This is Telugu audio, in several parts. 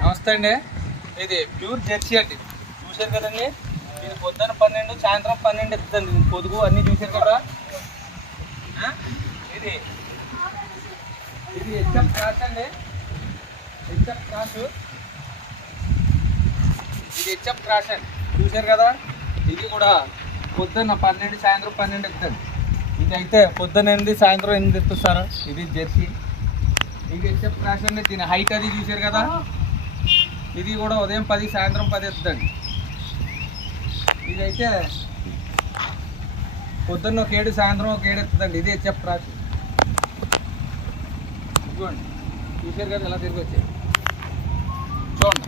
నమస్తే అండి. ఇది ప్యూర్ జెర్సీ అండి. చూశారు కదండి, ఇది పొద్దున్న 12 సాయంత్రం 12 ఇస్తుందండి. పొదుగు అన్నీ చూశారు కదా. ఇది ఇది హెచ్ఎఫ్ క్రాస్ అండి. హెచ్ఎఫ్ క్రాస్, ఇది హెచ్ఎఫ్ క్రాస్ అండి. చూశారు కదా, ఇది కూడా పొద్దున్న 12 సాయంత్రం 12 ఇస్తుంది. ఇది అయితే పొద్దున్న 8 సాయంత్రం 8 ఇస్తుంది సార్. ఇది జెర్సీ, ఇది హెచ్ఎఫ్ క్రాస్ అండి. దీని హైట్ అది చూశారు కదా. ఇది కూడా ఉదయం 10 సాయంత్రం 10 ఇస్తుందండి. ఇదైతే పొద్దున్న 1 సాయంత్రం 1 ఇస్తుందండి. ఇది హెచ్ఎఫ్ క్రాస్. ఇదిగోండి, చూశారు కదా ఎలా తిరిగి వచ్చాయి చూడండి.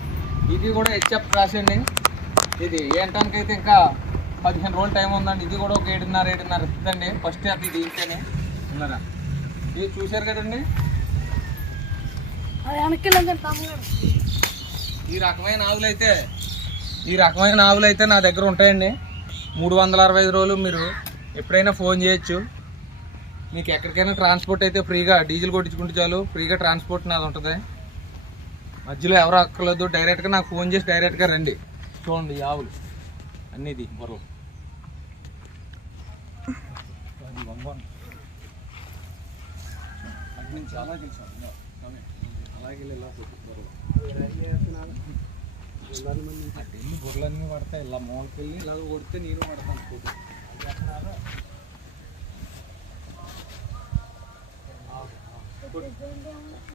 ఇది కూడా హెచ్ఎఫ్ క్రాస్ అండి. ఇది ఏంటానికైతే ఇంకా 15 రోజులు టైం ఉందండి. ఇది కూడా ఒక 7.5 ఇస్తుందండి. ఫస్ట్ అది దీంట్లోనే ఉన్నారా. ఇది చూశారు కదండి. ఈ రకమైన ఆవులు అయితే నా దగ్గర ఉంటాయండి. 365 రోజులు మీరు ఎప్పుడైనా ఫోన్ చేయొచ్చు. మీకు ఎక్కడికైనా ట్రాన్స్పోర్ట్ అయితే ఫ్రీగా డీజిల్ కొట్టించుకుంటే చాలు, ఫ్రీగా ట్రాన్స్పోర్ట్ నాది ఉంటుంది. మధ్యలో ఎవరు అక్కర్లేదు. డైరెక్ట్గా నాకు ఫోన్ చేసి డైరెక్ట్గా రండి. చూడండి ఈ ఆవులు అన్నీది బొర్రలు. చాలా తెలుసు అలాగే అన్ని బొర్రలన్నీ పడతాయి. ఇలా మూలకెళ్ళి ఇలా కొడితే నేను పడతాను.